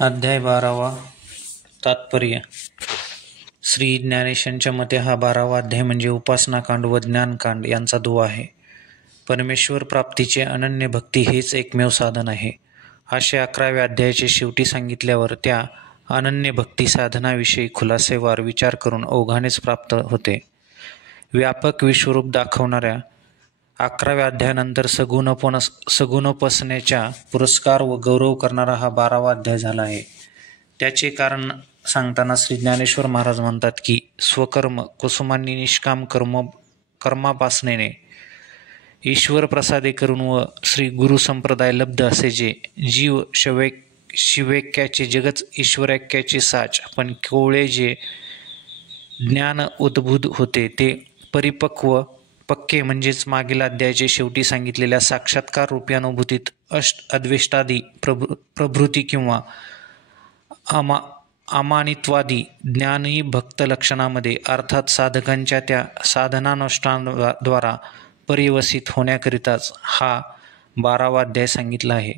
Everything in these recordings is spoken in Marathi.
अध्याय 12वा. तात्पर्य. श्री ज्ञानेशांच्या मते हा 12वा अध्याय म्हणजे उपासनाकांड व ज्ञानकांड यांचा दुवा आहे. परमेश्वर प्राप्तीचे अनन्य भक्ती हेच एकमेव साधन आहे असे 11व्या अध्यायाचे शेवटी सांगितल्यावर त्या अनन्य भक्ती साधनाविषयी खुलासेवार विचार करून ओघानेच प्राप्त होते. व्यापक विश्वरूप दाखवणाऱ्या 11व्या अध्यायानंतर सगुणोपासनेचा पुरस्कार व गौरव करणारा हा 12वा अध्याय झाला आहे. त्याचे कारण सांगताना श्री ज्ञानेश्वर महाराज म्हणतात की स्वकर्म कुसुमांनी निष्काम कर्मापासनेने ईश्वर प्रसादे करून व श्री गुरु संप्रदाय लब्ध असे जे जीव शिवैक्याचे जगत ईश्वरैक्याचे साच पण कोवळे जे ज्ञान उद्भूत होते ते परिपक्व पक्के म्हणजेच मागील अध्यायाचे शेवटी सांगितलेल्या साक्षात्कार रूपी अनुभूतीत अद्वेष्टादी प्रभृती किंवा अमानित्वादी ज्ञानी भक्त लक्षणामध्ये अर्थात साधकांच्या त्या साधनानुष्ठानाद्वारा पर्यवसित होण्याकरिताच हा 12वा अध्याय सांगितला आहे.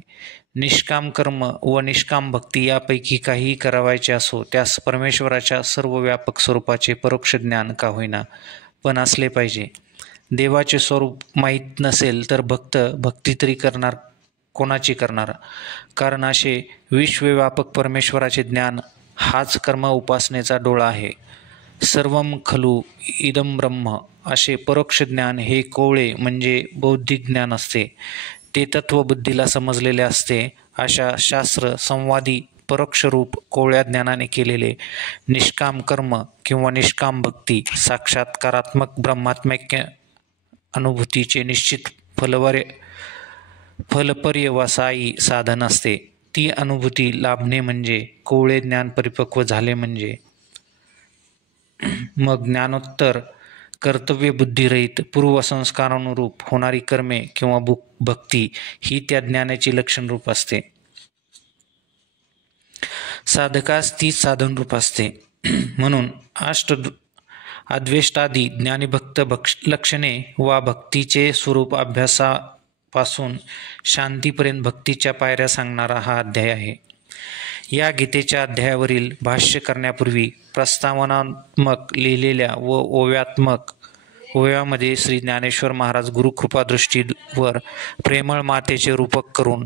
निष्काम कर्म व निष्काम भक्ती यापैकी काहीही करावायचे असो त्यास परमेश्वराच्या सर्व व्यापक स्वरूपाचे परोक्ष ज्ञान का होईना पण असले पाहिजे. देवाचे स्वरूप माहीत नसेल तर भक्ती तरी कोणाची करणार. कारण असे विश्वव्यापक परमेश्वराचे ज्ञान हाच कर्म उपासनेचा डोळा आहे. सर्वम खलु इदम ब्रह्म असे परोक्ष ज्ञान हे कोवळे म्हणजे बौद्धिक ज्ञान असते. ते तत्वबुद्धीला समजलेले असते. अशा शास्त्र संवादी परोक्ष रूप कोवळ्या ज्ञानाने केलेले निष्काम कर्म किंवा निष्काम भक्ती साक्षात्कारात्मक ब्रह्मात्म्य अनुभूतीचे निश्चित फलपर्यवसायी साधन असते. ती अनुभूती लाभणे म्हणजे कोवळे ज्ञान परिपक्व झाले म्हणजे मग ज्ञानोत्तर कर्तव्यबुद्धीरहित पूर्वसंस्कारानुरूप होणारी कर्मे किंवा भक्ती ही त्या ज्ञानाची लक्षणरूप असते. साधकास तीच साधनरूप असते. म्हणून अद्वेष्टादी ज्ञानीभक्त लक्षणे वा भक्तीचे स्वरूप अभ्यासापासून शांतीपर्यंत भक्तीच्या पायऱ्या सांगणारा हा अध्याय आहे. या गीतेच्या अध्यायावरील भाष्य करण्यापूर्वी प्रस्तावनात्मक लिहिलेल्या व ओव्यामध्ये श्री ज्ञानेश्वर महाराज गुरुकृपादृष्टीवर प्रेमळ मातेचे रूपक करून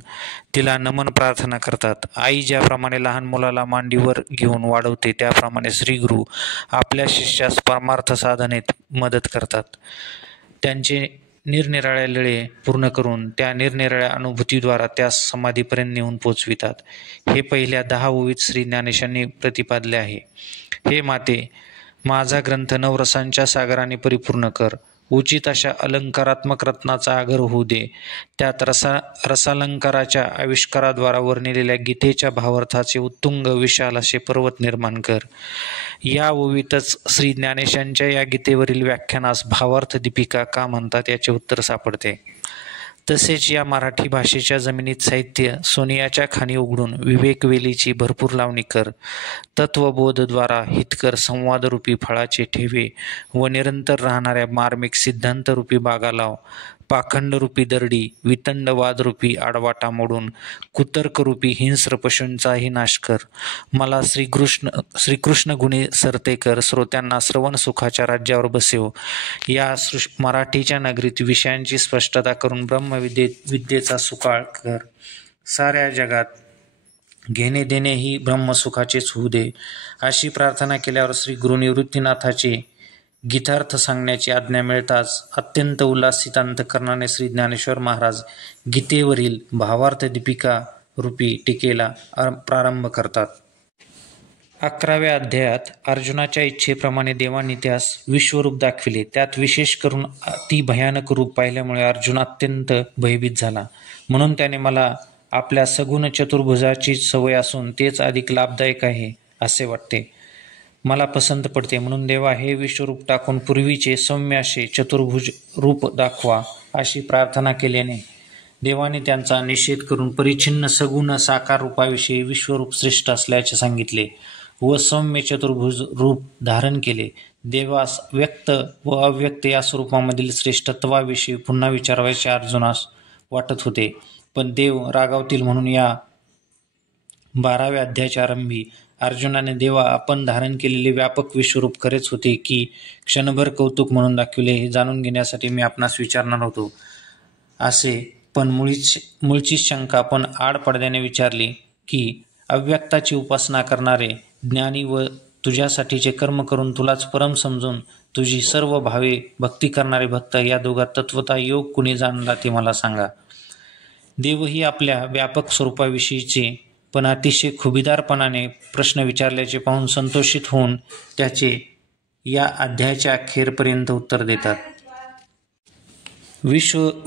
तिला नमन प्रार्थना करतात. आई ज्याप्रमाणे लहान मुलाला मांडीवर घेऊन वाढवते त्याप्रमाणे श्रीगुरु आपल्या शिष्यास परमार्थ साधनेत मदत करतात. त्यांचे निरनिराळ्या लीळे पूर्ण करून त्या निरनिराळ्या अनुभूतीद्वारा त्यास समाधीपर्यंत नेऊन पोचवितात. हे पहिल्या 10 ओवीत श्री ज्ञानेशांनी प्रतिपादले आहे. हे माते, माझा ग्रंथ नवरसांच्या सागराने परिपूर्ण कर. उचित अशा अलंकारात्मक रत्नाचा आगर होऊ दे. त्यात रसालंकाराच्या आविष्काराद्वारा वर्णिलेल्या गीतेच्या भावार्थाचे उत्तुंग विशाल असे पर्वत निर्माण कर. या ओवीतच श्री ज्ञानेशांच्या या गीतेवरील व्याख्यानास भावार्थ दीपिका का म्हणतात याचे उत्तर सापडते. तसेच या मराठी भाषेच्या जमिनीत साहित्य सोनियाच्या खाणी उघडून विवेकवेलीची भरपूर लावणी कर. तत्वबोधद्वारा हितकर संवादरूपी फळाचे ठेवे व निरंतर राहणाऱ्या मार्मिक सिद्धांतरूपी बागा लाव. पाखंडरूपी दरडी वितंडवादरूपी आडवाटा मोडून कुतर्करूपी हिंस्र पशूंचाही नाश कर. मला श्रीकृष्ण गुणी सरते कर. श्रोत्यांना श्रवण सुखाच्या राज्यावर बसव. या मराठीच्या नगरीत विषयांची स्पष्टता करून ब्रह्मविद्येचा सुकाळ कर. साऱ्या जगात घेणे देणे ही ब्रह्मसुखाचेच होऊ दे. अशी प्रार्थना केल्यावर श्री गुरु निवृत्तीनाथाचे गीतार्थ सांगण्याची आज्ञा मिळताच अत्यंत उल्हासित अंतःकरणाने श्री ज्ञानेश्वर महाराज गीतेवरील भावार्थ दीपिका रूपी टीकेला प्रारंभ करतात. 11व्या अध्यायात अर्जुनाच्या इच्छेप्रमाणे देवांनी त्यास विश्वरूप दाखविले. त्यात विशेष करून ती भयानक रूप पाहिल्यामुळे अर्जुन अत्यंत भयभीत झाला. म्हणून त्याने मला आपल्या सगुण चतुर्भुजाची सवय असून तेच अधिक लाभदायक आहे असे वाटते. मला पसंत पडते म्हणून देवा हे विश्वरूप टाकून पूर्वीचे सौम्य असे चतुर्भुज रूप दाखवा अशी प्रार्थना केल्याने देवाने त्यांचा निषेध करून परिच्छिन्न सगुण साकार रूपाविषयी विश्वरूप श्रेष्ठ असल्याचे सांगितले व सौम्य चतुर्भुज रूप धारण केले. देवास व्यक्त व अव्यक्त या स्वरूपामधील श्रेष्ठत्वाविषयी पुन्हा विचारायचे अर्जुनास वाटत होते. पण देव रागावतील म्हणून या 12व्या अध्यायाच्या आरंभी अर्जुनाने देवा आपण धारण केलेले व्यापक विश्वरूप खरेच होते की क्षणभर कौतुक म्हणून दाखविले हे जाणून घेण्यासाठी मी आपणास विचारणार होतो असे, पण मूळचीच शंका आपण आड पडद्याने विचारली की अव्यक्ताची उपासना करणारे ज्ञानी व तुझ्यासाठीचे कर्म करून तुलाच परम समजून तुझी सर्व भावे भक्ती करणारे भक्त या दोघात तत्वता योग कुणी जाणला ते मला सांगा. देवही आपल्या व्यापक स्वरूपाविषयीचे पण अतिशय खुबीदारपणाने प्रश्न विचारल्याचे पाहून संतोषित होऊन त्याचे या अध्यायाच्या अखेरपर्यंत उत्तर देतात.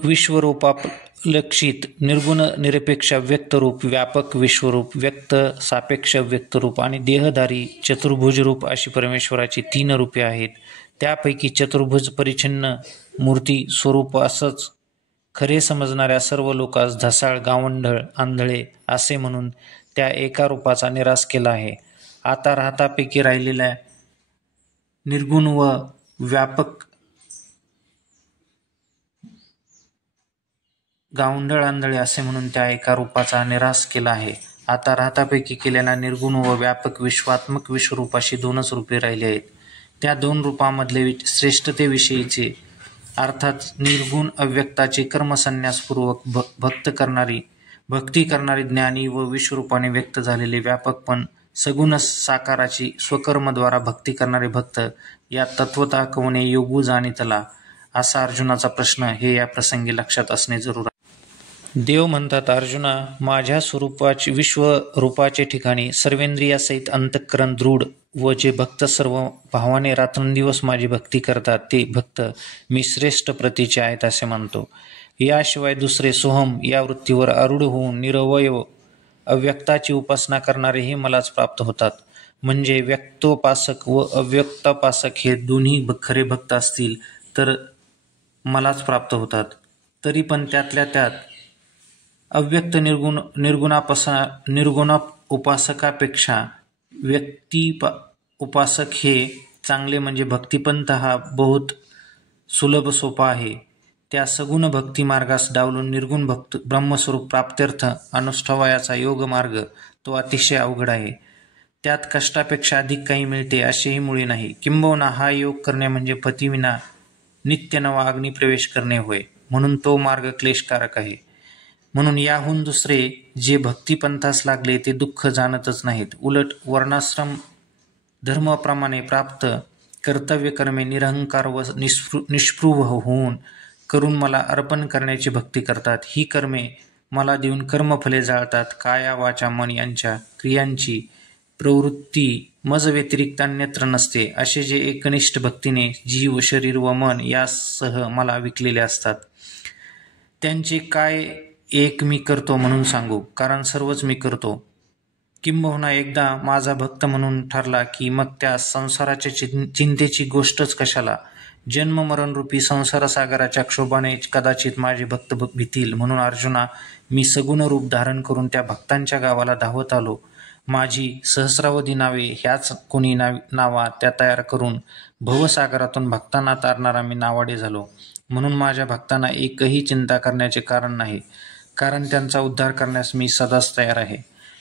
विश्वरूपालक्षित निर्गुण निरपेक्ष व्यक्तरूप, व्यापक विश्वरूप, व्यक्त सापेक्ष व्यक्तरूप आणि देहधारी चतुर्भुज रूप अशी परमेश्वराची 3 रूपे आहेत. त्यापैकी चतुर्भुज परिच्छिन्न मूर्ती स्वरूप असंच खरे समजणाऱ्या सर्व लोकांस ढसाळ, गावंढळ, आंधळे असे म्हणून त्या एका रूपाचा निराश केला आहे. आता राहतापैकी राहिलेल्या निर्गुण व व्यापक, गावंढळ, आंधळे असे म्हणून त्या एका रूपाचा निराश केला आहे. आता राहतापैकी केलेल्या निर्गुण व व्यापक विश्वात्मक विश्वरूप अशी 2च रूपे राहिली आहेत. त्या 2 रूपांमधले श्रेष्ठतेविषयीचे अर्थात निर्गुण अव्यक्ताचे कर्मसन्यासपूर्वक भक्ती करणारी ज्ञानी व विश्वरूपाने व्यक्त झालेले व्यापक पण सगुण साकाराची स्वकर्मद्वारा भक्ती करणारे भक्त या तत्वता कवने योगू जाणीतला असा अर्जुनाचा प्रश्न हे या प्रसंगी लक्षात असणे जरूर आहे. देव म्हणतात, अर्जुना माझ्या विश्वरूपाचे ठिकाणी सर्वेंद्रियासहित अंतःकरण दृढ व जे भक्त सर्व भावाने रात्रंदिवस माझी भक्ती करतात ते भक्त मी श्रेष्ठ प्रतीचे आहेत असे मानतो. याशिवाय दुसरे सोहम या वृत्तीवर आरूढ होऊन निरवयव अव्यक्ताची उपासना करणारेही मलाच प्राप्त होतात. म्हणजे व्यक्तोपासक व अव्यक्तोपासक हे दोन्ही खरे भक्त असतील तर मलाच प्राप्त होतात. तरी पण त्यातल्या त्यात अव्यक्त निर्गुण उपासकापेक्षा व्यक्ती उपासक हे चांगले. म्हणजे भक्तिपंथ हा बहुत सुलभ सोपा आहे. त्या सगुण भक्ती मार्गास डावलून निर्गुण ब्रह्मस्वरूप प्राप्त्यर्थ अनुष्ठावयाचा योग मार्ग तो अतिशय अवघड आहे. त्यात कष्टापेक्षा अधिक काही मिळते असेही मुळे नाही. किंबहुना हा योग करणे म्हणजे पतीविना नित्य नवा अग्निप्रवेश करणे होय. म्हणून तो मार्ग क्लेशकारक आहे. म्हणून याहून दुसरे जे भक्तिपंथास लागले ते दुःख जाणतच नाहीत. उलट वर्णाश्रम धर्माप्रमाणे प्राप्त कर्तव्य कर्मे निरहंकार व निष्पृह होऊन करून मला अर्पण करण्याची भक्ती करतात. ही कर्मे मला देऊन कर्मफले जाळतात. काया वाचा मन यांच्या क्रियांची प्रवृत्ती मज व्यतिरिक्त अन्यत्र नसते. असे जे एकनिष्ठ भक्तीने जीव, शरीर व मन यासह मला विकलेले असतात त्यांचे काय एक मी करतो म्हणून सांगू, कारण सर्वच मी करतो. किंबहुना एकदा माझा भक्त म्हणून ठरला की मग त्या संसाराच्या चिंतेची गोष्टच कशाला. जन्म मरणरूपी संसारसागराच्या क्षोभाने कदाचित माझे भक्त भीतील. म्हणून अर्जुना मी सगुण रूप धारण करून त्या भक्तांच्या गावाला धावत आलो. माझी सहस्रावधी नावे ह्याच कोणी नावा त्या तयार करून भवसागरातून भक्तांना तारणारा मी नावाडे झालो. म्हणून माझ्या भक्तांना एकही चिंता करण्याचे कारण नाही, कारण त्यांचा उद्धार करण्यास मी सदाच तयार आहे.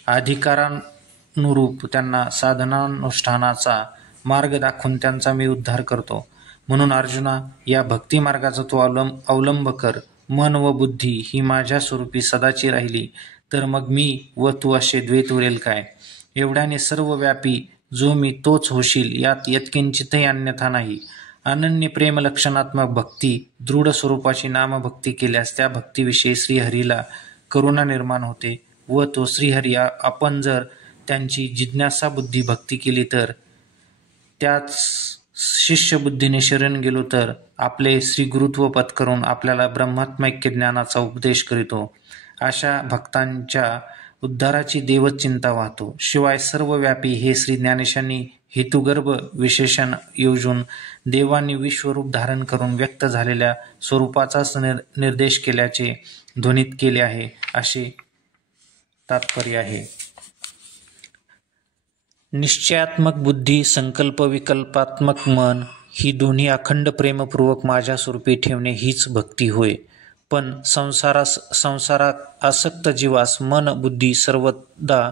अधिकारानुरूप त्यांना साधनानुष्ठानाचा मार्ग दाखवून त्यांचा मी उद्धार करतो. म्हणून अर्जुना या भक्ती मार्गाचा तू अवलंब कर. मन व बुद्धी ही माझ्या स्वरूपी सदाची राहिली तर मग मी व तू असे द्वैत उरेल काय. एवढ्याने सर्वव्यापी जो मी तोच होशील यात यत्किंचितही अन्यथा नाही. अनन्य प्रेम लक्षणात्मक भक्ती दृढ स्वरूपाची नामभक्ती केल्यास त्या भक्तीविषयी श्रीहरीला करुणा निर्माण होते व तो श्रीहरी आपण जर त्यांची जिज्ञासा बुद्धी भक्ती केली तर त्याच शिष्यबुद्धीने शरण गेलो तर आपले श्रीगुरुत्व पत्करून आपल्याला ब्रह्मात्मैक्य ज्ञानाचा उपदेश करीतो. अशा भक्तांच्या उद्धाराची देवच चिंता वाहतो. शिवाय सर्वव्यापी हे श्री ज्ञानेशांनी हेतुगर्भ विशेषण योजून देवांनी विश्वरूप धारण करून व्यक्त झालेल्या स्वरूपाचाच निर्देश केल्याचे ध्वनित केले आहे असे तात्पर्य आहे. निश्चयात्मक बुद्धी, संकल्प विकल्पात्मक मन ही दोन्ही अखंड प्रेमपूर्वक माझ्या स्वरूपी ठेवणे हीच भक्ती होय. पण संसारात आसक्त जीवास मन बुद्धी सर्वदा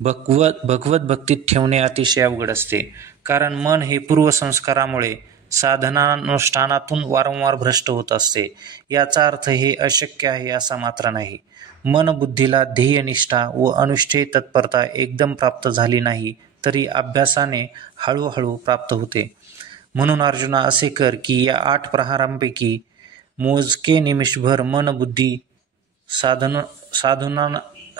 भगवत भक्तीत ठेवणे अतिशय अवघड असते, कारण मन हे पूर्वसंस्कारामुळे साधनानुष्ठानातून वारंवार भ्रष्ट होत असते. याचा अर्थ हे अशक्य आहे असा मात्र नाही. मन बुद्धीला ध्येयनिष्ठा व अनुष्ठेय तत्परता एकदम प्राप्त झाली नाही तरी अभ्यासाने हळूहळू प्राप्त होते. म्हणून अर्जुना, असे कर की या 8 प्रहारांपैकी मोजके निमिषभर मन बुद्धी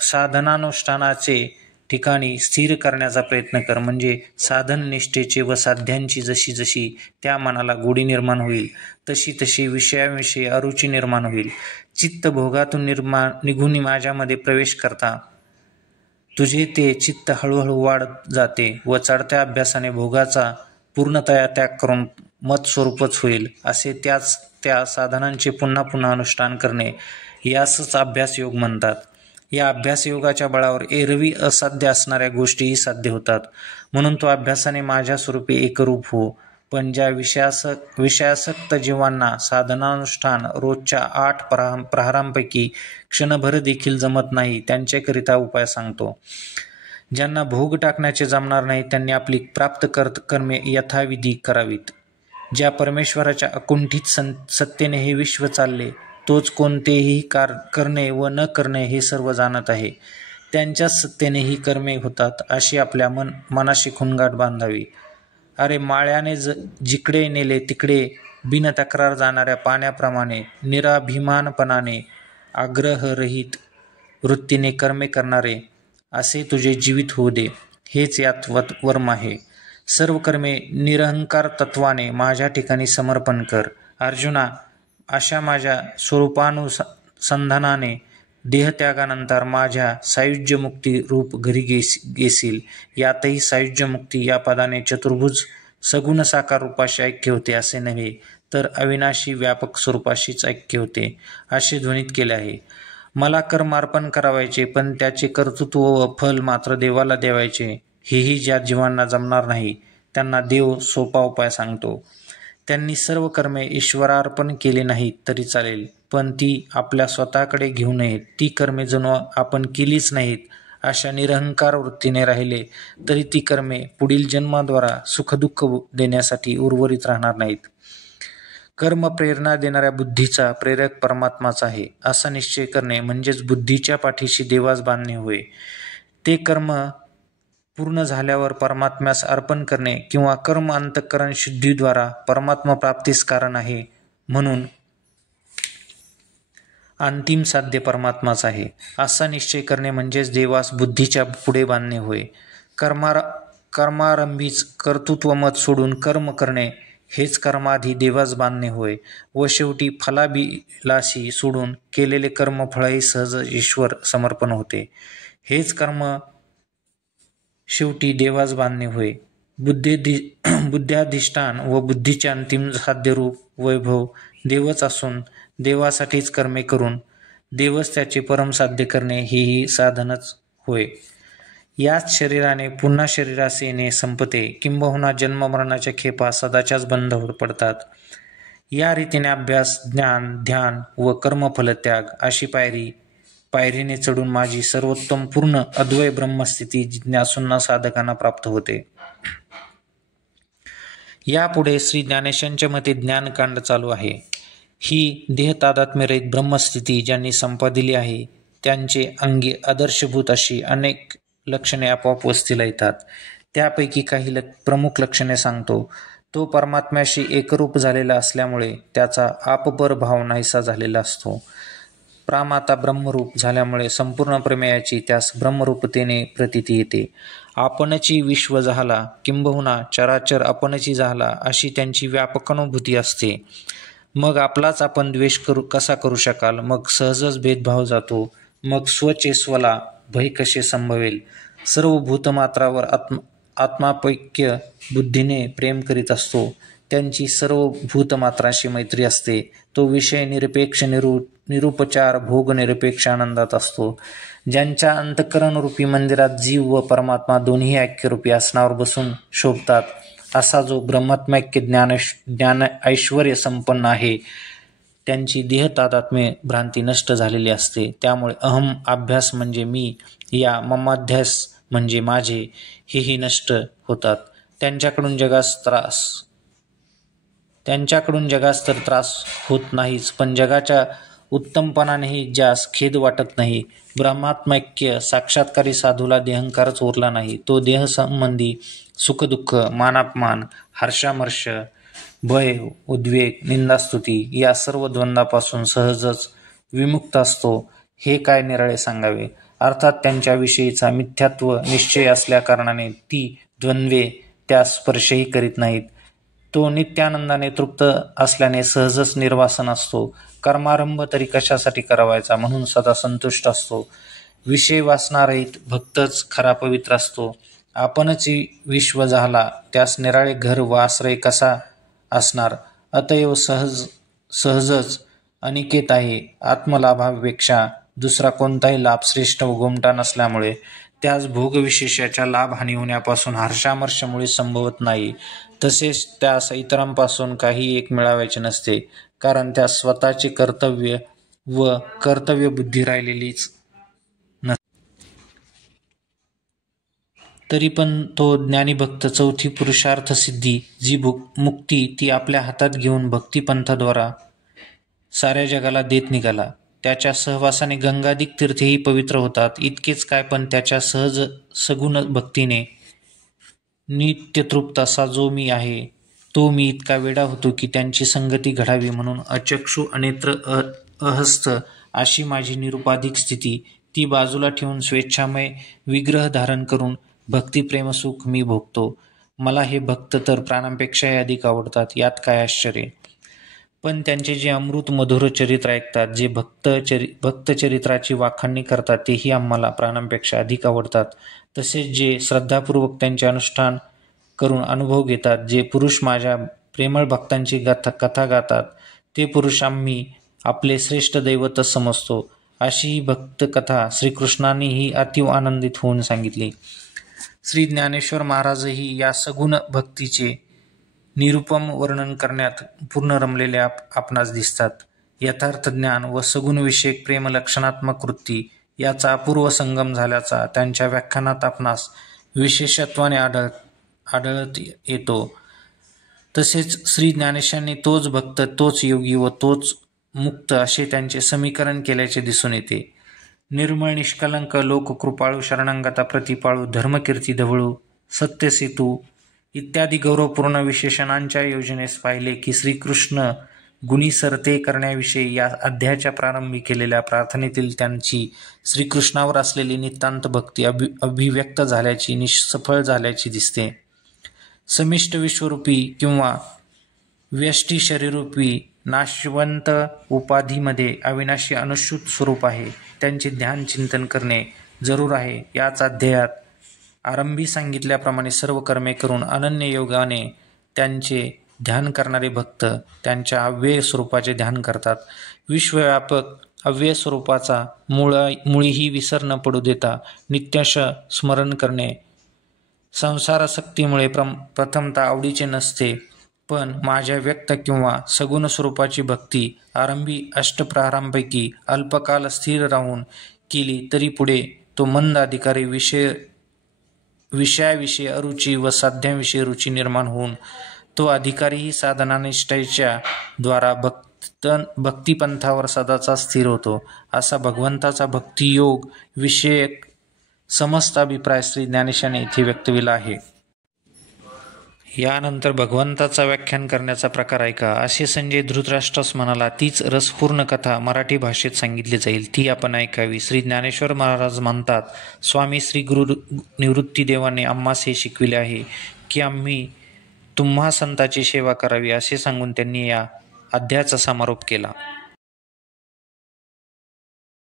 साधनानुष्ठानाचे ठिकाणी स्थिर करण्याचा प्रयत्न कर. म्हणजे साधन निष्ठेचे व साध्यांची जशी जशी त्या मनाला गोडी निर्माण होईल तशी तशी विषयाविषयी अरुची निर्माण होईल. चित्त भोगातून निघून माझ्यामध्ये प्रवेश करता तुझे ते चित्त हळूहळू वाढत जाते व चढत्या अभ्यासाने भोगाचा पूर्णतया त्याग करून मतस्वरूपच होईल. असे त्या साधनांचे पुन्हा पुन्हा अनुष्ठान करणे यासच अभ्यास योग म्हणतात. या अभ्यास योगाच्या बळावर एरवी असाध्य असणाऱ्या गोष्टीही साध्य होतात. म्हणून तो अभ्यासाने माझ्या स्वरूपी एकरूप हो. पण ज्या विषयासक्त जीवांना साधनानुष्ठान रोजच्या 8 प्रहारांपैकी क्षणभर देखील जमत नाही त्यांच्याकरिता उपाय सांगतो. ज्यांना भोग टाकण्याचे जमणार नाही त्यांनी आपली प्राप्त कर्मे यथाविधी करावीत. ज्या परमेश्वराच्या अकुंठित सत्तेने हे विश्व चालले तोच कोणतेही करणे व न करणे हे सर्व जाणत आहे. त्यांच्याच सत्तेने ही कर्मे होतात अशी आपल्या मनाशी खुणगाठ बांधावी. अरे, माळ्याने जिकडे नेले तिकडे बिनतक्रार जाणाऱ्या पाण्याप्रमाणे निराभिमानपणाने आग्रहरहित वृत्तीने कर्मे करणारे असे तुझे जीवित होऊ दे. हेच यात वर्म आहे. सर्व कर्मे निरहंकार तत्वाने माझ्या ठिकाणी समर्पण कर. अर्जुना, अशा माझ्या स्वरूपानुसंधानाने देहत्यागानंतर माझ्या सायुज्यमुक्ती रूप घरी गेसील. यातही सायुज्यमुक्ती या पदाने चतुर्भुज सगुण साकार रूपाशी ऐक्य होते असे नव्हे, तर अविनाशी व्यापक स्वरूपाशीच ऐक्य होते असे ध्वनित केले आहे. मला कर्म अर्पण करावायचे, पण त्याचे कर्तृत्व व फल मात्र देवाला द्यावायचे. हेही ज्या जीवांना जमणार नाही त्यांना देव सोपा उपाय सांगतो. त्यांनी सर्व कर्मे ईश्वरार्पण केले नाहीत तरी चालेल, पण ती आपल्या स्वतःकडे घेऊ नयेत. ती कर्मे जणू आपण केलीच नाहीत अशा निरहंकार वृत्तीने राहिले तरी ती कर्मे पुढील जन्माद्वारा सुखदुःख देण्यासाठी उर्वरित राहणार नाहीत. कर्म प्रेरणा देणाऱ्या बुद्धीचा प्रेरक परमात्माच आहे असा निश्चय करणे म्हणजेच बुद्धीच्या पाठीशी देवास बांधणे होय. ते कर्म पूर्ण झाल्यावर परमात्म्यास अर्पण करणे किंवा कर्म अंतःकरण शुद्धीद्वारा परमात्मा प्राप्तीस कारण आहे. म्हणून अंतिम साध्य परमात्माच आहे असा निश्चय करणे म्हणजेच देवास बुद्धीच्या पुढे बांधणे होय. कर्मारंभीच कर्तृत्व मत सोडून कर्म करणे हेच कर्माधी देवास बांधणे होय व शेवटी फलाभिलाषी सोडून केलेले कर्मफळही सहज ईश्वर समर्पण होते. हेच कर्म शेवटी देवास बांधणे होय. बुद्ध्याधिष्ठान व बुद्धीचे अंतिम साध्य रूप वैभव देवच असून देवासाठीच कर्मे करून देवच त्याचे परम साध्य करणे हेही साधनच होय. याच शरीराने पुन्हा शरीरास येणे संपते, किंबहुना जन्ममरणाच्या खेपा सदाच्याच बंद पडतात. या रीतीने अभ्यास, ज्ञान, ध्यान व कर्मफलत्याग अशी पायरीने चढून माझी सर्वोत्तम पूर्ण अद्वय ब्रह्मस्थिती जिज्ञासूंना साधकांना प्राप्त होते. यापुढे श्री ज्ञानेशांच्या मते ज्ञानकांड चालू आहे. ही देहतादात्म्यरहित ब्रह्मस्थिती ज्यांनी संपादिली आहे त्यांचे अंगी आदर्शभूत अशी अनेक लक्षणे आपोआप वस्तीला येतात. त्यापैकी काही प्रमुख लक्षणे सांगतो. तो परमात्म्याशी एकरूप झालेला असल्यामुळे त्याचा आपपर भाव नाहीसा झालेला असतो. प्रामाता ब्रह्मरूप झाल्यामुळे संपूर्ण प्रमेयाची त्यास ब्रह्मरूपतेने प्रतीती येते. आपणची विश्व झाला, किंबहुना चराचर आपणची झाला अशी त्यांची व्यापकानुभूती असते. मग आपलाच आपण द्वेष कसा करू शकाल? मग सहजच भेदभाव जातो. मग स्वचेस्वला भय कसे संभवेल? सर्व भूतमात्रावर आत्मापैक्य बुद्धीने प्रेम करीत असतो. त्यांची सर्व भूतमात्रांशी मैत्री असते. तो विषय निरपेक्ष निरुपचार भोग निरपेक्ष आनंदात असतो. ज्यांच्या अंतःकरणरूपी मंदिरात जीव व परमात्मा दोन्ही ऐक्यरूपी आसनावर बसून शोभतात असा जो ब्रह्मात्मैक्य ज्ञान ऐश्वर्य संपन्न आहे त्यांची देहतादात्म्य भ्रांती नष्ट झालेली असते. त्यामुळे अहम अभ्यास म्हणजे मी या ममाध्यास म्हणजे माझे हेही नष्ट होतात. त्यांच्याकडून जगास तर त्रास होत नाहीच, पण जगाच्या उत्तमपणानेही ज्यास खेद वाटत नाही. ब्रह्मात्मैक्य साक्षात्कारी साधूला देहंकारच उरला नाही. तो देहसंबंधी सुखदुःख, मानापमान, हर्षामर्ष, भय, उद्वेग, निंदास्तुती या सर्व द्वंद्वापासून सहजच विमुक्त असतो. हे काय निराळे सांगावे. अर्थात त्यांच्याविषयीचा मिथ्यात्व निश्चय असल्याकारणाने ती द्वंद्वे त्यास स्पर्शही करीत नाहीत. तो नित्यानंदाने तृप्त असल्याने सहजच निर्वासन असतो. कर्मारंभ तरी कशासाठी करावायचा म्हणून सदा संतुष्ट असतो. विषय वासनारहित भक्तच खरा पवित्र असतो. आपणच विश्व झाला त्यास निराळे घर व आश्रय कसा असणार. अतएव सहजच अनिकेत आहे. आत्मलाभापेक्षा दुसरा कोणताही लाभ श्रेष्ठ व गोमटा नसल्यामुळे त्यास भोगविशेषाच्या लाभहानी होण्यापासून हर्षामर्षामुळे संभवत नाही. तसेच त्यास इतरांपासून काही एक मिळवायचे नसते, कारण त्यास स्वतःचे कर्तव्य व कर्तव्यबुद्धी राहिलेलीच नसते. तरी पण तो ज्ञानीभक्त चौथी पुरुषार्थसिद्धी जी मुक्ती ती आपल्या हातात घेऊन भक्तिपंथाद्वारा साऱ्या जगाला देत निघाला. त्याच्या सहवासाने गंगादिक तीर्थेही पवित्र होतात. इतकेच काय, पण त्याच्या सहज सगुण भक्तीने नित्यतृप्त असा जो मी आहे, तो मी इतका वेडा होतो की त्यांची संगती घडावी म्हणून अचक्षु अनेत्र अहस्त अशी माझी निरुपाधिक स्थिती ती बाजूला ठेवून स्वेच्छामय विग्रह धारण करून भक्तिप्रेमसुख मी भोगतो. मला हे भक्त तर प्राणांपेक्षाही अधिक आवडतात. यात काय आश्चर्य. पण त्यांचे जे अमृत मधुर चरित्र ऐकतात, जे भक्तचरित्राची वाखाणणी करतात, तेही आम्हाला प्राणांपेक्षा अधिक आवडतात. तसेच जे श्रद्धापूर्वक त्यांचे अनुष्ठान करून अनुभव घेतात, जे पुरुष माझ्या प्रेमळ भक्तांची कथा गातात, ते पुरुष आम्ही आपले श्रेष्ठ दैवतच समजतो. अशी ही भक्तकथा श्रीकृष्णांनीही अतीव आनंदित होऊन सांगितली. श्री ज्ञानेश्वर महाराजही या सगुण भक्तीचे निरुपम वर्णन करण्यात पूर्ण रमलेले आपणास दिसतात. यथार्थ ज्ञान व सगुण विषयक प्रेम लक्षणात्मक वृत्ती याचा अपूर्व संगम झाल्याचा त्यांच्या व्याख्यानात आपणास विशेषत्वाने आढळत येतो. तसेच श्री ज्ञानेशांनी तोच भक्त, तोच योगी व तोच मुक्त असे त्यांचे समीकरण केल्याचे दिसून येते. निर्मळ निष्कलंक लोककृपाळू, शरणांगता प्रतिपाळू, धर्मकीर्ती धवळू, सत्यसेतू इत्यादी गौरवपूर्ण विशेषणांच्या योजनेस पाहिले की श्रीकृष्ण गुणी सरते करण्याविषयी या अध्यायाच्या प्रारंभी केलेल्या प्रार्थनेतील त्यांची श्रीकृष्णावर असलेली नितांत भक्ती अभिव्यक्त झाल्याची, निष्सफळ झाल्याची दिसते. समिष्ट विश्वरूपी किंवा व्यष्टी शरीरूपी नाशवंत उपाधीमध्ये अविनाशी अनुश्रुत स्वरूप आहे. त्यांचे ध्यान चिंतन करणे जरूर आहे. याच अध्यायात आरंभी सांगितल्याप्रमाणे सर्व कर्मे करून अनन्य योगाने त्यांचे ध्यान करणारे भक्त त्यांच्या अव्यय स्वरूपाचे ध्यान करतात. विश्वव्यापक अव्यय स्वरूपाचा मुळीही विसर न पडू देता नित्यश स्मरण करणे संसारासक्तीमुळे प्रथमतः आवडीचे नसते, पण माझ्या व्यक्त किंवा सगुण स्वरूपाची भक्ती आरंभी अष्टप्रहरांपैकी अल्पकाल स्थिर राहून केली तरी पुढे तो मंद अधिकारी विषयाविषयी अरुची व साध्यांविषयी रुची निर्माण होऊन तो अधिकारीही साधनानिष्ठेच्या द्वारा भक्तिपंथावर सदाचा स्थिर होतो. असा भगवंताचा भक्तियोग विषयक समस्त अभिप्राय श्री ज्ञानेशाने इथे व्यक्तविला आहे. यानंतर भगवंताचा व्याख्यान करण्याचा प्रकार ऐका. असे संजय धृतराष्ट्रास म्हणाला. तीच रसपूर्ण कथा मराठी भाषेत सांगितली जाईल, ती आपण ऐकावी. श्री ज्ञानेश्वर महाराज म्हणतात, स्वामी श्री गुरु निवृत्तीदेवाने आम्हास हे शिकविले आहे की आम्ही तुम्हा संताची सेवा करावी. असे सांगून त्यांनी या अध्यायाचा समारोप केला.